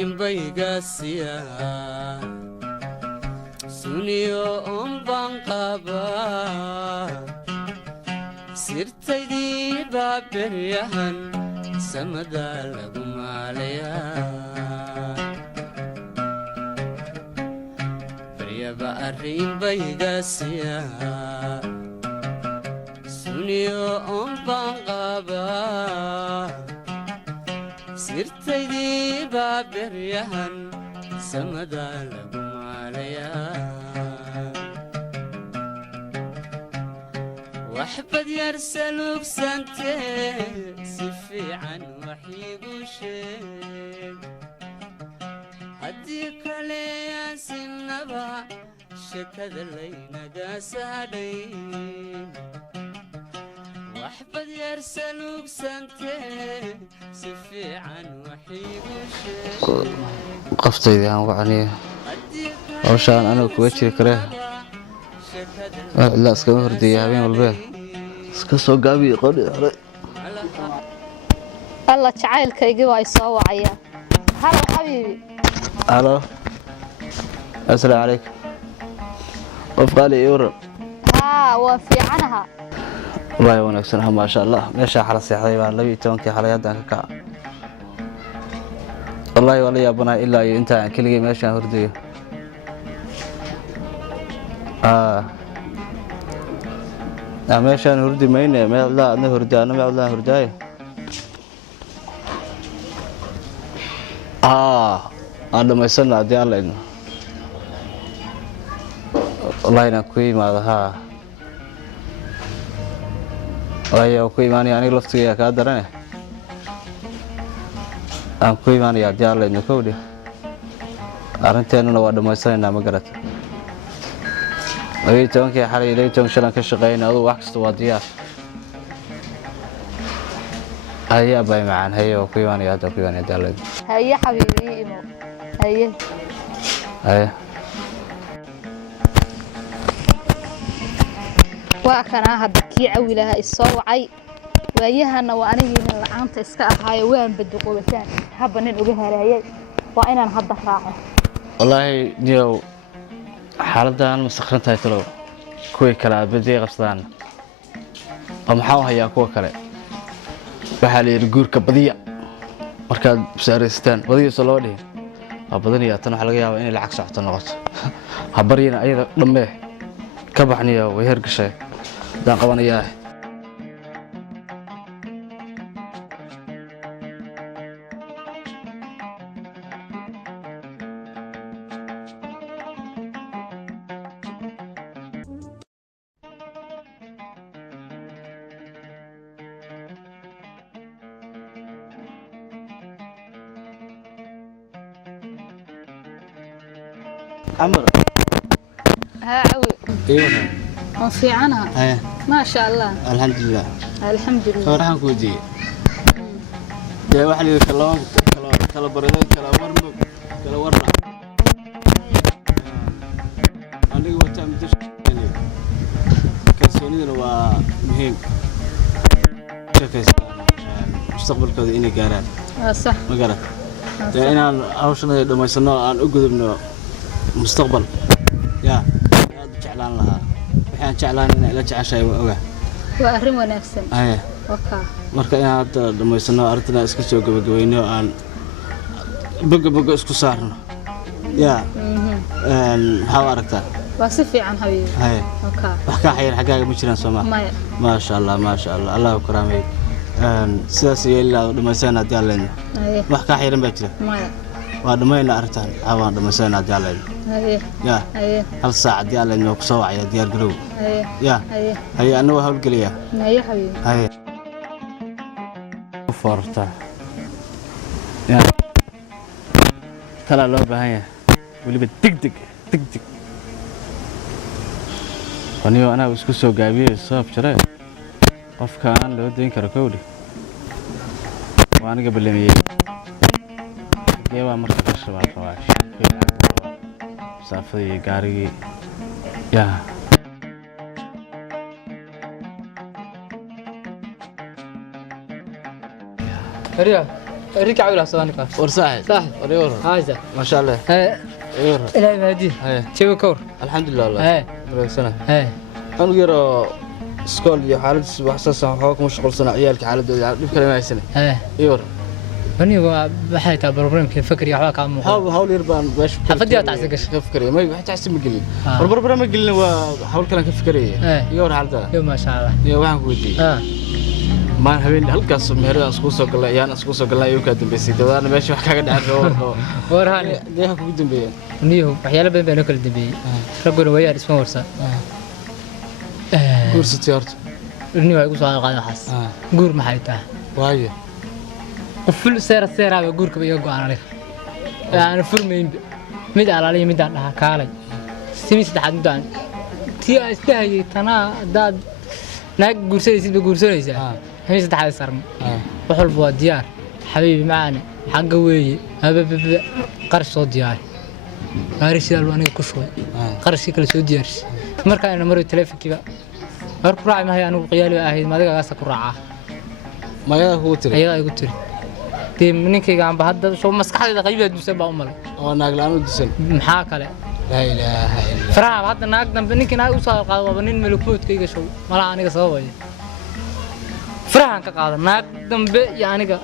arrin baygasiya suniyo baan qabaa sirtaydii baa beryahan samada lagu maalayaa baryaba arrin baygasiya suniyo baan qabaa sirtaydii baa beryahan samada lagu maalayaa waxbad yar salugsantee si fiican wax iigu sheeg haddii kale aan sinaba shakada laynaga saadhayn waxbad yar salugsantee si fiican wax iigu sheeg qaftaydi aan wacaniyo hawshaan anigu kuga jiri karee لا اسكو هردي يا حبيبي والبيه اسكو سو غابي قدي الله جعيلكaygi waa soo wacaya halo xabiibi halo assalaamu alaykum qof qaali yuro waa fiicanaha wallahi wanaagsan ma sha Allah meesha xala seexday baan 12 xalayadan ka kaca wallahi wala yaabana ilaa inta aan kaliya meesha hurdiyo meeshaan hurdi mayne meel la adna hurdaana meel la hurdaayo aan dhamaysan hadii aan leeyno wallahi na ku imaado wallahi ku imaani aniga laftiga ka darane aan ku imaani hadii aan leeyno kowdi arrinteena waa dhamaysanayna ma garata أي تونك يا حالي لي تونك شلون كشقين أو وقت واديات هيا باي معان هيا وكيواني هذا وكيواني دالد هيا حبيبي إيمو هيا وأكنا هذا كي عويلها الصوعي وياهنا وأنا من العام تسكأ هاي وين بدو قوتان حابة نلقيها لهي وأنا نهضر راعي والله نيو xaaladdan masakrantahay talo kuwii kala badii qabsadaan maxaa hayaa kuwa kale waxa la yiri guurka badiya markaad saaraystaan badiya soo loo dhigay badaniya tan waxa laga yaabaa in lacag socoto noqoto habarina ayada dhamee ka baxniyo way hergashay daan qabanayaa عمر ها عوي ايوه وفي عنها ما شاء الله الحمد لله الحمد لله فرحان كودي ده واحد كلا بردان كلا ورمك كلا ورنا عندي وقت مدش يعني كسوني هو مهم شكل مستقبل كذا إني قارن صح ما قارن ده أنا أوصلنا لما يصنع عن أقدم مستقبل يا جعلان لها وحين جعلان إلى جعشة وأوه وأهرم ونفسن أوكا marka inaad dhameysano arrinta iska soo gabagabayno aan baga isku saarno maxaa aragtaa waa si fiican habiib wax ka xayir xagaaga ma jiraan Soomaa ma sha Allah Allah ku karaamay sidaas yeelaa dhameysana hadii aan leeyno wax ka xayiran baa jira waa dhameeyna arrintan waan dhameysana hadii aan leeyno hal saac hadii aan leeyno ku soo wacay diyaar garow ana waa hawlgaliya habiib فرطة يا ترى لو بهاي واللي بتدق فنيو أنا بس كسو جابي الصاف شراء قف كان لو دين كركودي وأنا قبل مية جوا مرتفع شباب فواش صافي قاري يا هريا ريك عويل أصلا كان ورساحي صح وريور هايزة ما شاء الله يور إلهي مهدي هاي شو كور الحمد لله والله بريك سنة أنا جرا سكول يا حالد وحساس حواكم مشغول صنع عيالك حالد بكلام هاي سنة يور بني بحيت بروبلم كيف فكر يا حواك عم هاول يربان باش حفظي تعسقش كيف فكري ما يحتاج تحسب مقلي البروبلم مقلي وحاول كلام كيف فكري يور حالد يوم ما شاء الله يا وين كودي ما هبين halkaas meherada isku soo galay ayaan isku soo galay ayuu ka dambeysay dadana meesha wax kaga dhacay warhani deeha ku dambeeyay niyo waxyaalo badan baan kala dambeeyay raguna way isma warsan guursatay horta niyo ay ugu soo qaaday waxaas guur maxay tahay waayo qoful seera ba guurka iga go'aanay aan furmayn mid alaaliyo mid aan dhaha kaalay simi saddexaad midaan tii ay istaagay tanaa dad naag guursanaysa هي صدق هذا صار وحول بوا ديار حبيبي معانا حق ويي هبب قرش صوت ديار هاريش الواني كشوي قرش كل سو ديارش marka ana maro telefonkiga markuu raacay ma hayaan qiyaali ahayd madaga gaas ku raaca magaca ku tiri ayaga igu tiri tii ninkayga aan bahad soo maskaxdayda qaybaad dusan baa u malay oo naag laan u dusan maxaa kale la ilaaha illa faraha hadda naag dambe ninkan ay u soo qaado nin malkuudkayga show mala aniga sababay فرحان كقاعدة ناق دمبي يعني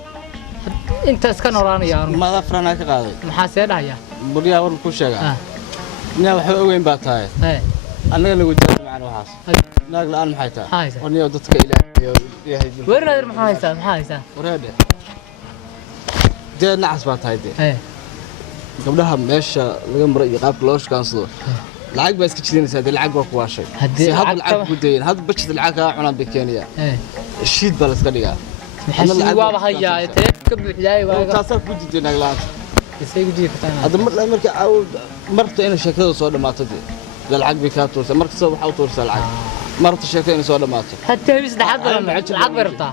أنت إسكان وراني ما فرحان كقاعدة محاسير هيا بريا ورن كل شيء نيا وحول وين باتاي أنا اللي وجدت معنا وحاس ناق الآن محيطها ونيا ودتك إلى وين هذا محايسة ورده ده نعس باتاي دي قبلها ماشى لقى مريء قاب لوش كان صدور العقب بس كتير هذا العقب أقوى شيء هذا العقب بدين هذا بتشد العقب عنا بكينيا الشيد بلس كذا محسن واضح هيا تركب الحلاي واقع تصل كوجي نقلات يسوي جديد هذا مرة عود مرة أنا شكله صار ما تدري للعقب كاتورس مرة صوب حاطورس العقب مرة شكله صار ما تدري حتى بس لحد العقب يرتاح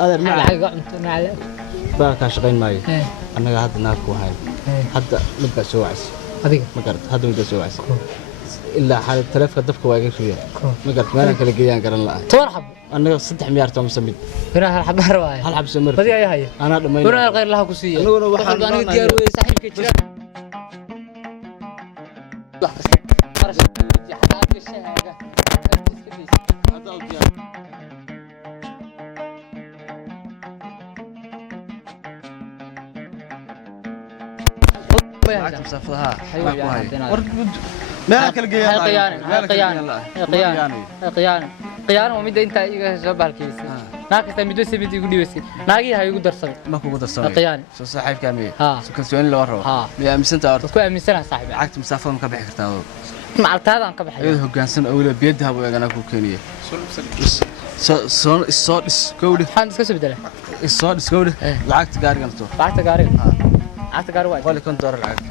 هذا مع العقب مع باكا شغين ماي أنا هذا ناكو هاي حتى نبقى سواعس هذيك ما قرت هذا نبقى سواعس إلا حال التلف قدفك واقف فيه ما قرت ما أنا كل جيان قرن لا ترحب أنا 6 مليار توم سميد هنا هالحب هرواي هالحب سمر بدي هي أنا لما هنا غير لها كوسية أنا واحد أنا ديار وصاحب كتير معك مسافرها ما كل قيان ومدة أنت جاب هالكيس ناقص تمدو سبيت يقول لي بس ناقي هاي يقدر صبي ما كو قدر صبي قيان سو صاحب كامي سو كسوين لو ورا يا مسنت أرد كو أمي سنة صاحبي عكت مسافر ما كبح كتاو مع هذا أنك بحي إيه هو كان سنة أولى بيدها ويانا كو كينية الصادس كودي حانس كسب دله الصادس كودي العكت قاري قلتو العكت قاري واحد قولي كنت دور العكت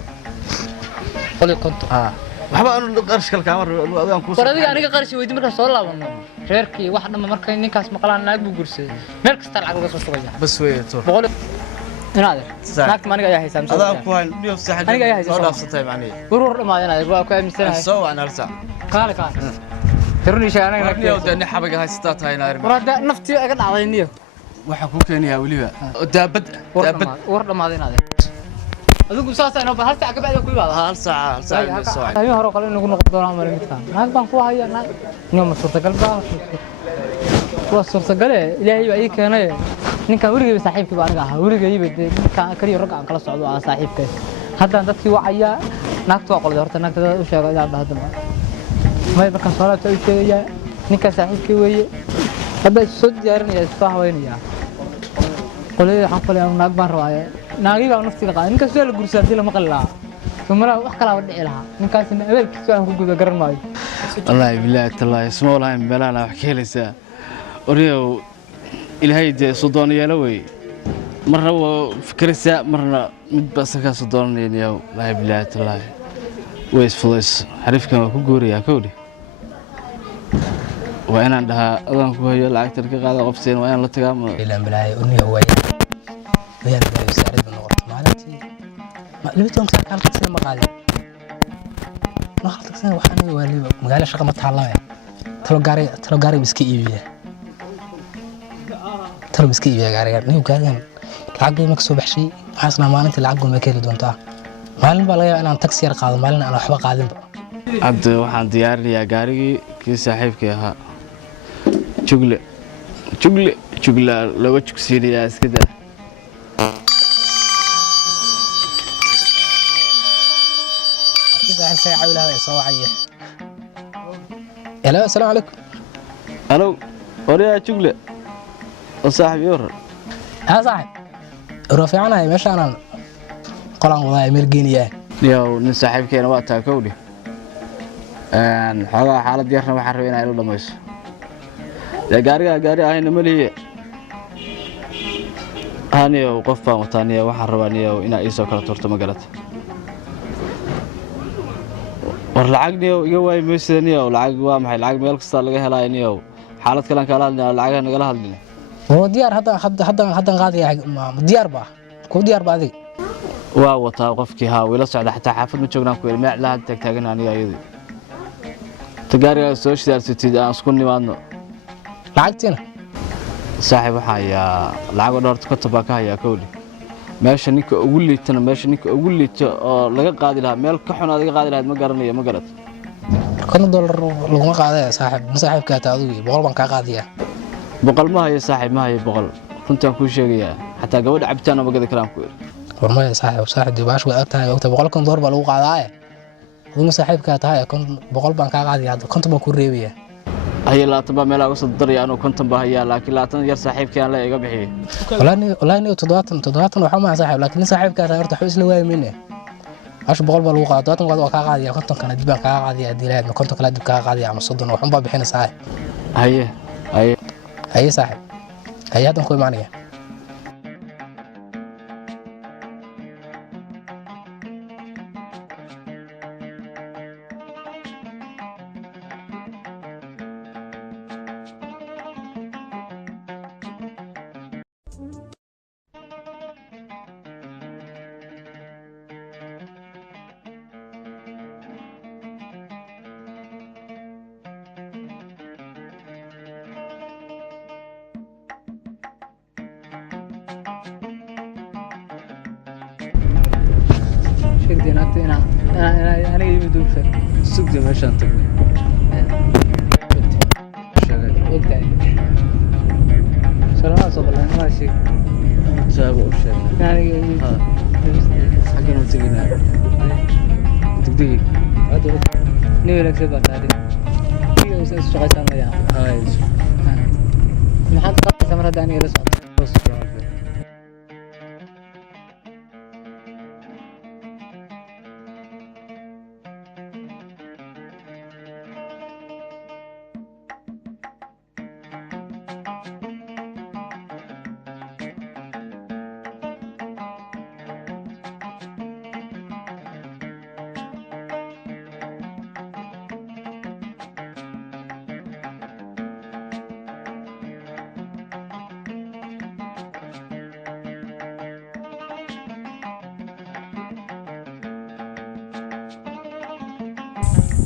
قولي كنت waxba aanu qarsh kala kaamar adaan ku soo aniga aniga qarsh weydii marka soo laabano reerkii wax dhamma marka ninkaas maqlaan naag buu guursaday meel kasta lacag uga soo shubaya bas weey toor boqol inaad naag maniga ayaa haysaa adaan ku hayn niyo saxad aniga ayaa haysaa soo dhaafsatay macnii urur dhamaadina waa ku aaminsanahay soo waan arsa kaale tirni shay anaga niyo dani xabaga haystaa tahay naar warada naftii aga dhacday niyo waxa ku keenaya waliba daabad war dhamaadina adigu saas ayna hal saac ka bacda ku yimaada hal saac ay hore qale inagu noqon doona mar midkaan naag baan ku hayaa naag niyo ma suurtagal baa waa suurtagal ilaahay baa ii keenay ninkan wariga saaxiibkii baa aniga ahaa wariga ii baa ninkan kaliya rag aan kala socdo aan saaxiibkay haddaan dadkii wacaya naagtu waa qolada horta naagta u sheegay inaan dhahdo may markaan soo laabtay u sheegaya ninkan saaxiibkii weeye hadda soo diyaarinaya soo haweynaya qolada waxaan qolay naag baan rabaa naagiga naftiga qaa ninka soo la gursaday lama qalaa ثم لا وحكى لا ودعي لها من كاس من أول كسوان كوجو ذكرنا ماي الله بالله الله اسمه والله بلا لا وحكي لسه وريو إلهي جي صدوني لوي مرة وفكر الساعة مرة متبسكة صدوني اليوم الله بالله الله ويس فلوس عرف كم كوجوري يا كودي وأنا عندها أظن كويه العكتر كقاعدة قفصين وأنا لا تقام إلا بلاي أني هو ويا بلاي سعد بن نور مالتي ما لبيتهم ساعة كان قصير مقالة ما خلصت سنة وحنا والي مقالة شقة متعلمة تلو قاري مسكي إيبيا تلو مسكي إيبيا قاري نيو قاري lacag bay ma kasoo baxshay waxaasna maalintii lacag ma ka heli doontaa maalin baa laga yaabaa inaan taxi yar qaado maalin aan waxba qaadinba hadda waxaan diyaarinayaa gaarigii kii saaxiibkii ahaa jugle looga jugsiinayaa iska daa saaxiibkay caawilaha ay soo wacaya hello assalaamu calaykum alow waryaa jugle oo saaxiib ii waran saaxiib roo fiicanahay meeshaanaan qolaan wadaa meel geenayaa yow nin saaxiibkeena waa taa kowdhi xoogaa xaalad yarna waxaan rabay inaa ila dhammayso dee gaari ahayna malihiye niyow qof baan wataa niyow waxaan rabaa niyow inaa iisoo kala turto ma garata war lacag niyow iga waayi maysida niyow lacag waa maxay lacag meel kastaa laga helaayo niyow xaalad kalean kaala hadlina lacagaha nagala hadlina oo diyaar haddaan qaadaya diyaar baa kuu diyaar ba adiga waa wataa qofkii haa wiila socda xataa xaafad ma joognaan ku yidhi meeclaa had taagtaagan aniga ayadii ta gaarigaa soo shidaarsatid aan isku nimaadno lacagtiina saaxiib waxaa hayaa lacagoo dhowrta konton baa ka hayaa kowdhi meesha ninka ugu liitana meesha ninka ugu liito oo laga qaadi lahaa meel ka xun aad iga qaadi lahayd ma garanayo ma garat $50 laguma qaadaya saaxiib ma saaxiibkaa taa adigu 100 baan kaa qaadayaa 100 ma hayo saaxiib ma hayo 100 runtaan kuu sheegayaa xataa gabadha cabitaan ma gadi karaan ku yiri hormaya saaxiib dibaash way agtahay waqti $100 baa lagu qaadaya adigu saaxiibkaa tahay 100 baan kaa qaadayaa 50 baan ku reebaya هي لا تبى ملا وصل دري أنا كنت بهيا لكن لا تنجر صاحب كان لا يقبحي والله تضغط وحوم مع صاحب لكن صاحب كان يرتاح حوس لواي منه عش بقول بالوقت تضغط وقعد وكاقعد كنت كان دبا كاقعد دي لاد ما كنت كلا دبا كاقعد عم صدنا وحوم بحين صاحب هي صاحب هي هذا كوي معنيه شكدين أنا يبي دوشة سكت ماشان تقني وقت سلام صبر أنا ماشي سابق وشاي يعني حكينا تقني تقدي هذا نيو لك سبعة هذه نيو شغال سامع يا هاي ما حد قط سمرة داني رسم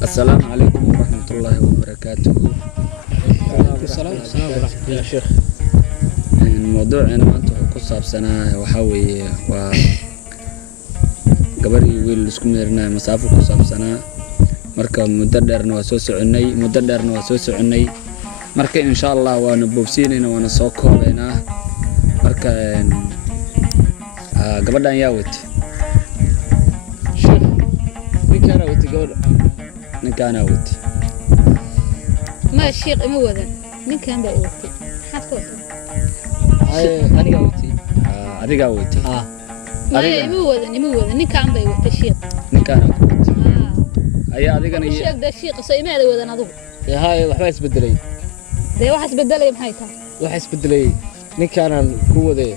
السلام عليكم ورحمة الله وبركاته. السلام ورحمة الله يا شيخ. الموضوع أنا ما أنت قصة بسنة وحوي قبري ويل سكميرنا مسافة قصة بسنة مركب مدرنا وسوس عني مركب إن شاء الله ونبوسيننا ونسوقه بينه مركب قبلنا ياوت شيخ نكنا وتي قبل نكنا وتي ما الشيخ إما وذن من كان بقى وتي حفظ أنا قاوتي أدي قاوتي ما إما وذن من كان بقى وتي الشيخ نكنا وتي أي أدي كان الشيخ ده الشيخ صيمة هذا وذن أضو هاي وحبس بدلي ده واحد بدله محيطها وحس بدلي نكنا هو ذي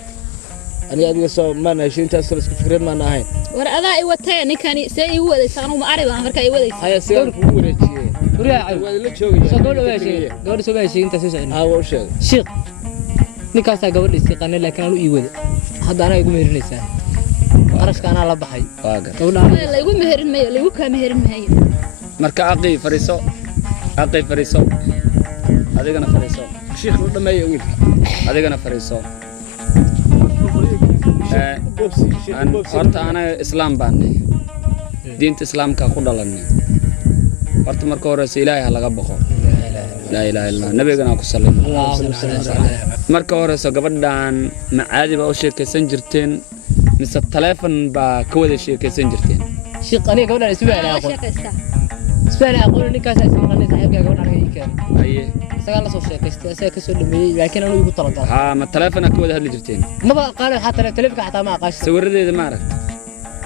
أنا أدي صار ما نشين تأثر فكرين ما نهاين ورأذا وتي نكاني سي هو ذي سانو ما أعرف أنا مركا يودي هاي سير هو رجيه وريا ولا شوقي سأقول له شيء قول سوي شيء أنت سوي ها وش شيخ نكاسة قبل استيقاظنا لكن أنا يود هذا أنا يقوم يرني سان أرش كان على بحي واقع لا يقوم مهرن ماي لا يقوم كمهرن ماي مركا عقي فريسو هذا كنا فريسو شيخ رد ما يقول هذا كنا فريسو horta anaga islaam baan nahay diinta islaamka ku dhalanay horta marka hore ilaahay laga baqo laa ilaaha illa nabigana ku sallim marka hore gabadhan macaadi baa u sheekaysan jirteen mise telefoon baa ka wada sheekaysan jirteen shiiq aniga gabadhan isbaa aqoon ninkaas ay sanqanay saaxiibka gabadhan ay keenay aye isaga la soo sheekaystay isaga ka soo dhameeyay laakiin anigu igu talagalay ha ma telefoon ka wada hadli jirteen maba qaadan xataa telefoonka xataa ma aqaashay sawiradeeda ma aragtay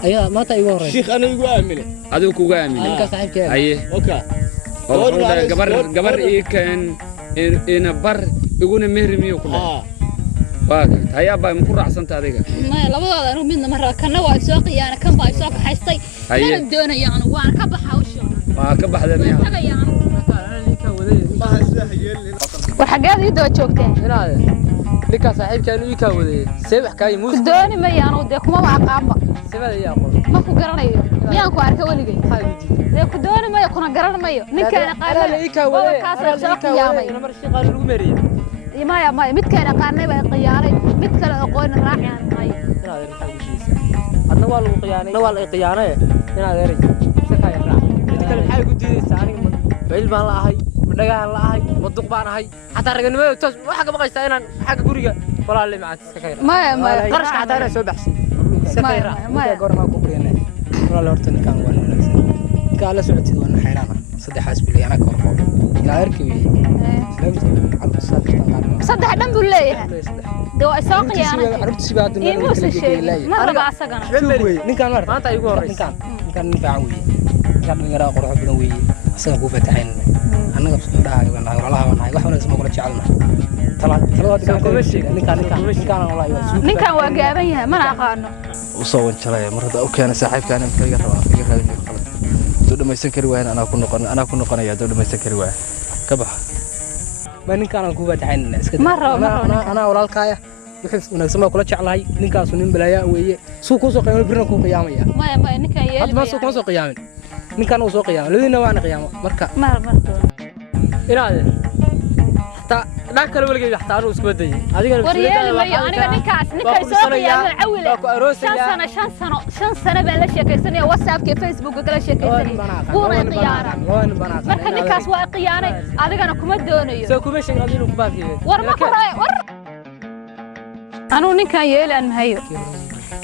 ayaa maanta igu horeeyay sheekh aniga igu aamine adigu kuga aamin ninkaas saaxiibka aye okay gabar ii keen ina bar iguna mehri miyo ku dhahay waaga hayaa baa ku raacsanta adiga ma labadooda anigu midna ma raba kana waa soo qiyaana kan baa soo kaxaystay ma doonaya anigu waan ka baxaa usho waa ka baxday miya war xageed ii daba joogteen inaad ninka saaxiibkaan ii ka waday seebax kaay muus dooni ma yaano de kuma waa qaamba seebada yaa qoon ma ku garanayo miyaan ku arka waligay de ku dooni ma kuna garanayo ninkeena qaarna ii ka waday kaas soo qiyaamay mar shiiqaan lagu meeriyay maya midkeena qaarnay baa qiyaaray mid kale aqoon raaciyaan may adna waa lagu qiyaanay waa la qiyaanay inaad eray saka yaa raac mid kale maxay ku diidaysaa aniga bayl baan la ahay madagahan la ahay waduq baan ahay xataa raganimada toos waxa ka baqaysaa inaan xagga guriga walaalay macad saka yaa maya qarashka xataa inaan soo baxsay saka yaa raac maya gorma ku qiyana walaal horta ninkan waa wanaagsan ninka la socotid waa xayraana saddexaas bil yana ka hor ilaa arkay saddex dhan buu leeyahay doo soo qiyaanay arabti sibaad ma raba asagana ninkan mar maanta igu horeysa ninkan nin faacan weeye ninkan dhalinyarada qurux badan weeye asaga ku fataxayn annaga dhahay wanahay walaalaha wanahay wax wanaagsan ma kula jecelnahay ninkan waa gaaban yahay mana aqaano usoo wanjalaya mar hadda u keenay saaxiibkaan in kaga rabaa kaga raadin qalad doo dhamaysan kari waayna anaa ku noqonaya doo dhamaysan kari waay ka bax ma ninkaan ku fataxayn iska ma rabo ana walaalkaaya wixii wanaagsan ma kula jeclahay ninkaas nin balaya weeye suu ku soo qiyaamay birna ku qiyaamaya maya ninkan yeeli ma soo soo qiyaamin ninkan uu soo qiyaamay ladina waana qiyaamo marka ma inaad ta dhan kale waligeed xataa anu isku badayay adiga war yeeli mayo aniga ninkaas soo qiyaamay cawile 5 sano baa la sheekaysanaya WhatsApp-ka Facebook kala sheekaysanaya buuna qiyaara marka ninkaas waa qiyaanay adigana kuma doonayo soo kuma sheegay inuu ku baafiyo war ma qoray war anu ninkan yeeli aan mahayo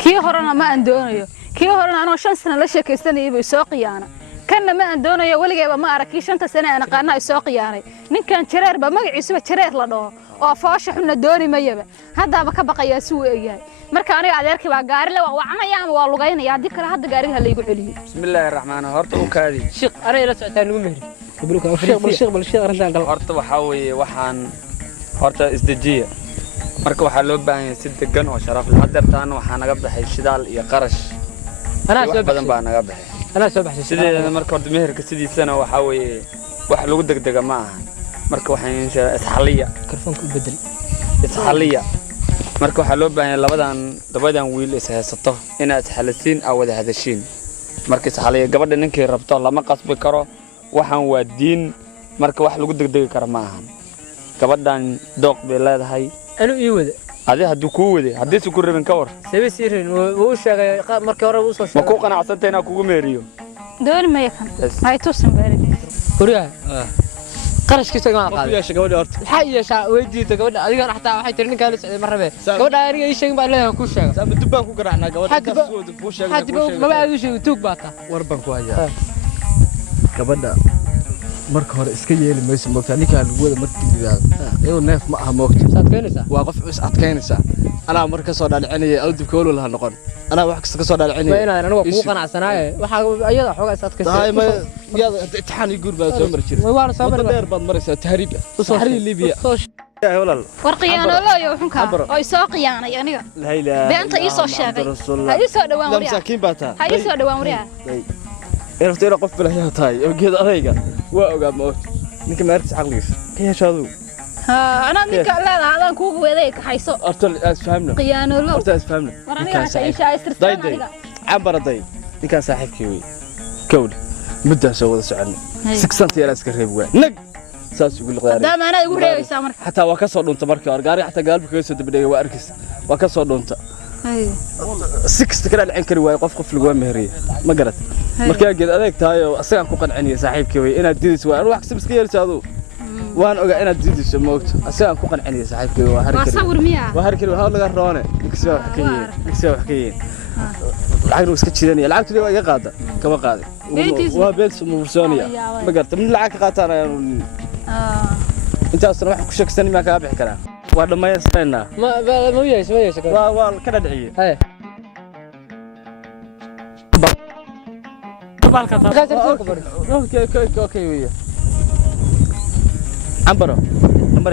kii horena ma aan doonayo kii horena anoo 5 sano la sheekaysanayay buu soo qiyaana kanna ma aan doonayo waligeeba ma arag kii 5 sano aan aqaana soo qiyaanay ninkan jareer ba magaciisa jareer la dhaho oo foosha xuna dooni mayaba hadaba ka baqaya si uu eegyahay marka aniga adeerkii baa gaari la wacanaya ama waa lugaynaya hadii kale hadda gaariga la igu celiyo bismillaahir rahmaanir horta u kaadi shiiq anay la socotaan ugu meeri shiiq arintan gal horta waxa weeye waxaan horta isdajiya marka waxa loo baahan yahay si degan oo sharaf leh hadeertaan waxa naga baxay shidaal iyo qarash anaa soo badan baa naga baxay anaa soo baxay sideeda marka horta meherka sidiisana waxa weeye wax lagu degdega ma aha marka waxaan inshaa isxaliya karfoonka bedel isxaliya marka waxa loo baahan yahay labadan wiil is haysato inaad isxalisiin aw wada hadashiin marka isxaliya gabadha ninkii rabto lama qasbi karo waxaan waa diin marka wax lagu degdegi karo ma aha gabadhan dooq bay leedahay anu ii wada adi hadduu kuu waday haddii si ku rabin ka war sabay siirin wuu sheegay markii hore uu soo sheegay ma ku qanacsantay inaa kugu meeriyo dooni maya kan ay tusan bari kuriya qarashkiisa ma qaaday yeesha gabadha horta waxa yeesha weydiida gabadha adiga xataa waxay tiri ninka la socday mar rabe gabadha aniga ii sheegin baa leeyahay ku sheegay saab dubban ku garaacnaa gabadha ku sheegay hadba ma baa uu sheegay tuug baa ta warban ku hayaa gabadha marka hore iska yeeli mayso moogtaa ninkaan lagu wada markii iyadoo neef ma aha moogta saad keenaysaa waa qof is adkaynaysaa anaa mar ka soo dhaadhicinaya awdibka walow laha noqon anaa wax kasta ka soo dhaadhicinaya ma inaan anigu kugu qanacsanaaye waxa ayada xogaa is adkaysay ma yaad imtixaan iyo guur baa soo mari jiray way waan soo mari dheer baad maraysaa tahriib tahriib Libiya walal war qiyaano looyo wuxuu ka oo soo qiyaanay aniga la ilaaha beenta ii soo sheegay ha ii soo dhawaan wariya masaakiin baa taa ha ii soo dhawaan wariya eerftayna qof bilayaa tahay oo geed adayga waa ogaa ma ogta ninka meertis caqligiisa ka yeeshaadu ha ana ninka leedahay adan kuugu weeday ka hayso horta is fahamna qiyaano loo horta is fahamna war aniga haysa istirsan aniga cambaraday ninkaan saaxiibkii wey kawd muddaa soo wada soconay 6 year iska reeb waa nag saas ugu liqdaarey dama ana igu reeyaysaa marka xataa waa ka soo dhunta markii hore gaari xataa gaalbu kaga soo dabadhigay waa arkis waa ka soo dhunta هاي six كلا العين كري واي قف لقوا مهرية ما قلت مركي قد أذيك تايو أصلا كوكان عني صاحب كوي أنا ديدس وأنا واحد سبس كير سادو وأنا أقع أنا ديدس موت أصلا كوكان عني صاحب كوي وصور مياه وهركل وهذا قررونه نكسب حكيين العقل وسكتشيني العقل تلي قاعدة كما قاعدة وبيت مرسونية ما قلت من العقل قاعدة أنا أنت أصلا ما حكوا شكستني ما كابح كلام وهذا ما يستنى ما وياش كذا دعية هاي اوكي ويا عمبر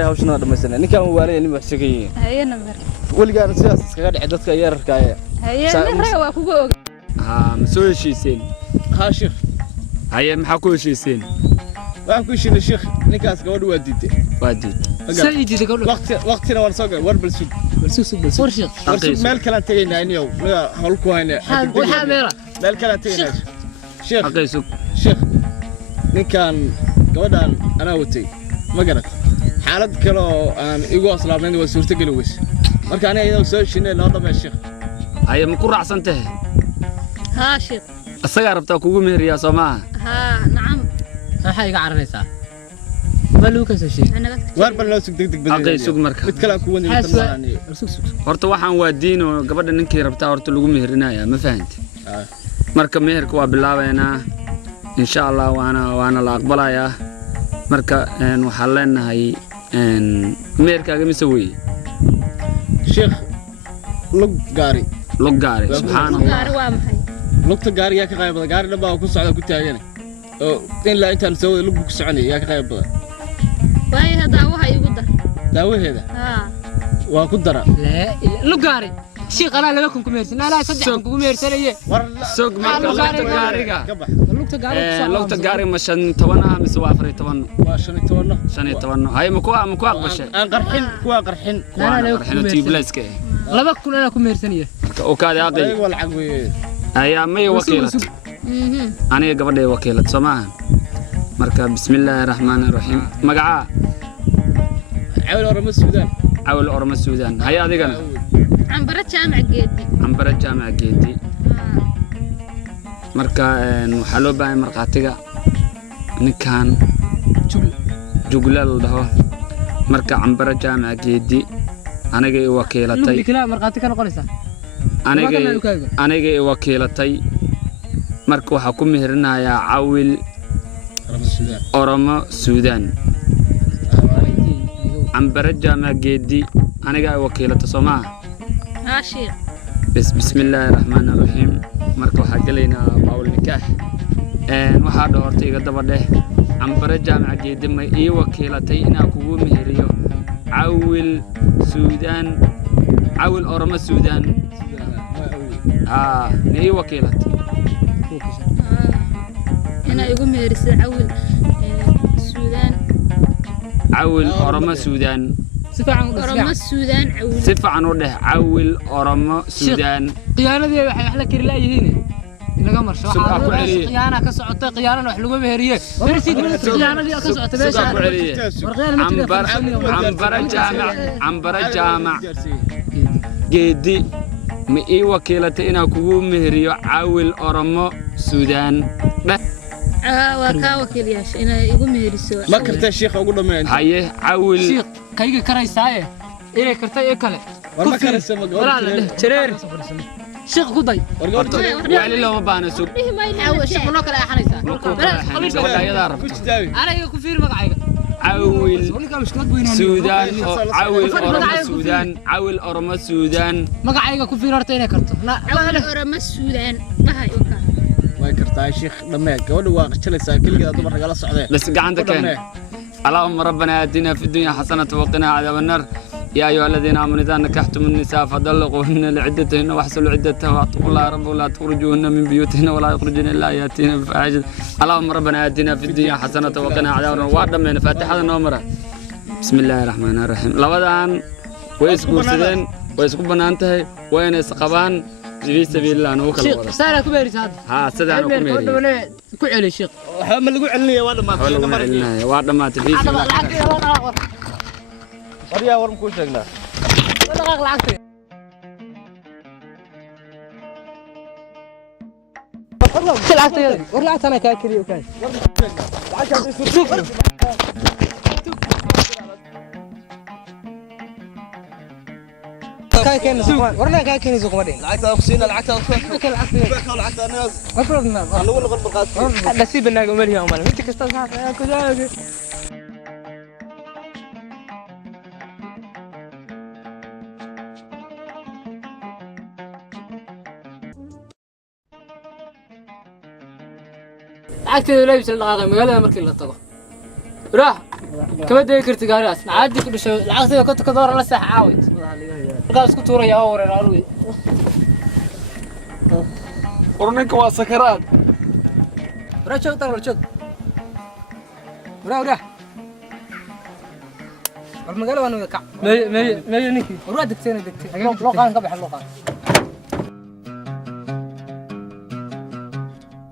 هاوشنا دمسنا ninkan waalay in waxsagay هاي نمر waligaan sidaas iskaga dhacay dadka yararka هاي نمر waa kugu og مسوي heshiiseen ha sheekh haye maxaa ku heshiiseen waxaan ku heshiinay sheekh ninkaas gabadh waa diiday waa diid سيدي تقول waqtina waan soo galay war bal sug ورشق meel kale tagaynaa iniyow hawl ku hayna وحاميرة meel kale tagaynaa sheekh xaqaysu sheekh ninkan gabadhan anaa watay ma garat xaalad kale oo aan igu aslaamayn waa suurtagal weys marka aniga iyadoo soo heshiinay noo dhamay sheekh haye ma ku raacsan tahay ها شيخ asaga rabtaa kugu mehriyaa Soomaa ها نعم maxay iga caranaysaa baluu ka soo sheeg انا war bal loo sug degdeg badan xaqaysu marka mid kale ku wanaagsan tamaani horta waxaan waa diin oo gabadha ninkii rabtaa horta lagu mehrinayaa ma fahanti marka meherka waa bilaabaynaa insha Allah waana la aqbalayaa marka waxaan leenahay meherkaaga mise weey sheekh lug gaari subhanallah gaari waa maxay lugta gaariga ka qayb badan gaari dhabaa ku socda ku taagan oo ilaa intaan soo wada lug ku soconay yaa ka qayb badan waay hada waxa igu dar daawaheeda waa ku dara lugaari شيخ أنا لا بكون كميرسي لا صدق كميرسي ليه سوق ما لقطة قاري مش 10 مس 14 واشني تونا شني تونا هاي مكوا قبشه قرحين كوا قرحين أنا قرحين تيبلسك لا بكون أنا كميرسي وكاد عقل والعقوي أيام مي وكيلة أنا قبل وكيلة سماها مركب بسم الله الرحمن الرحيم مقعة عول أورم السودان هيا هذه قال عنبرة جامع جيدي مركا وحلو باي مرقاتيغا نكان جوجلال ده مركا عنبرة جامع جيدي أنا جاي وكيلتي لا مرقاتي كانوا قليسا أنا جاي وكيلتي مركا وحكم مهرنا يا عول أورم السودان عنبرة جامع جيدي أنا جاي وكيلة سماع شيخ بسم الله الرحمن الرحيم مركو حقلينا باول نكاح waxaa dhortay iga daba dheh عنبرة جامع جيدي ما ii wakiilatay inaa kugu meheriyo عول أورما السودان ii wakiilatay inaa igu meheriso عول أورما السودان سفعان وده عول أورما السودان قيانة دي waxay wax la kari laayihiin inaga marsho قيانة ka socota قيانة wax lagu meeriye darsiid قيانة دي ka socota meesha عنبرة جامع جدي ما ii wakiilatay inaa kugu meheriyo عول أورما السودان وكا وكيل ياش إنا يقوم يرسوا ما كرت الشيخ أقول له ما هاي عول شيخ كايجي كرايساية إيه كرتي إيه كله ما كرت لا شرير شيخ قضي يعني لو ما بان سوق شيخ منو كلا حنيسا أنا يكون فير مقعيق عول سودان عول أورما السودان مقعيق يكون فير أرتين كرتو عول أورما السودان ما هاي وكا ما كرتاي شيخ لما قول واقع كل كذا دمر قال الصعدين بس عندك اللهم ربنا آتنا في الدنيا حسنة وقنا عذاب النار يا أيها الذين آمنوا إذا نكحتم النساء فطلقوهن لعدتهن واحصلوا عدتهن واتقوا الله رب ولا تخرجوهن من بيوتهن ولا يخرجن إلا يأتين بفاحشة اللهم ربنا آتنا في الدنيا حسنة وقنا عذاب النار وعد من فاتحة النمرة بسم الله الرحمن الرحيم لبدان ويسكو سدين ويسكو بنانته وين يسقبان في سبيل الله نوكل شيخ سارة كبيرة هذا ها سدان كبيرة كعلي شيخ ما اللي علني واحد ما تفي وريا ورم كوشنا لعبت ورلعت انا كاكري وكاي كاين سوق ورنا كاين سوق مدين لعبت اخسينا لعبت اخسينا كل عصير لعبت انا مفروض ما نقول غلط بالقاس نسيب الناقه مليون مال انت كستاذ يا كذا عكتي لابس الدقاقه مقالها مركي لا طبخ راح كما داي كرتي غارياس عادي كل شيء العقدي كنت كدور لا صح عاود markaas ku tuuraya oo wareer alwi ورنك واسكرات rajo tar rajo raah المقاله وانا كع مي نيكي ورا دكتين لو قان كبح لو قان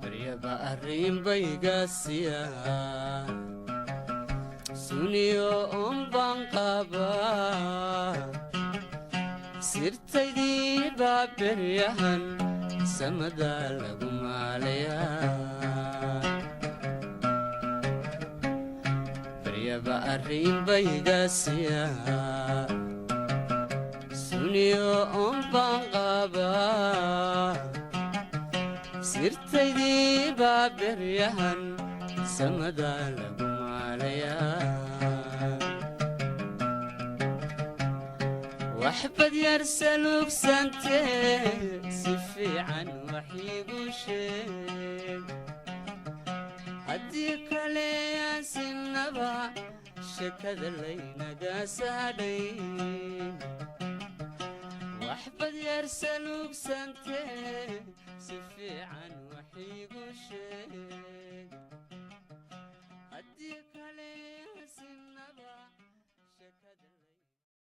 بريبا أرين بيغاسيا سونيو بانقابا سيرتيدي بابريهن سمدا لغم عليا بريبا أرين بيغاسيا سونيو بانقابا سيرتيدي بابريهن سمدا لغم عليا وحبد يرسلوك سنتي سفي عن وحيق وشيك هديك لي يا سنبا شكد اللينا قاسالين وحبد يرسلوك سنتي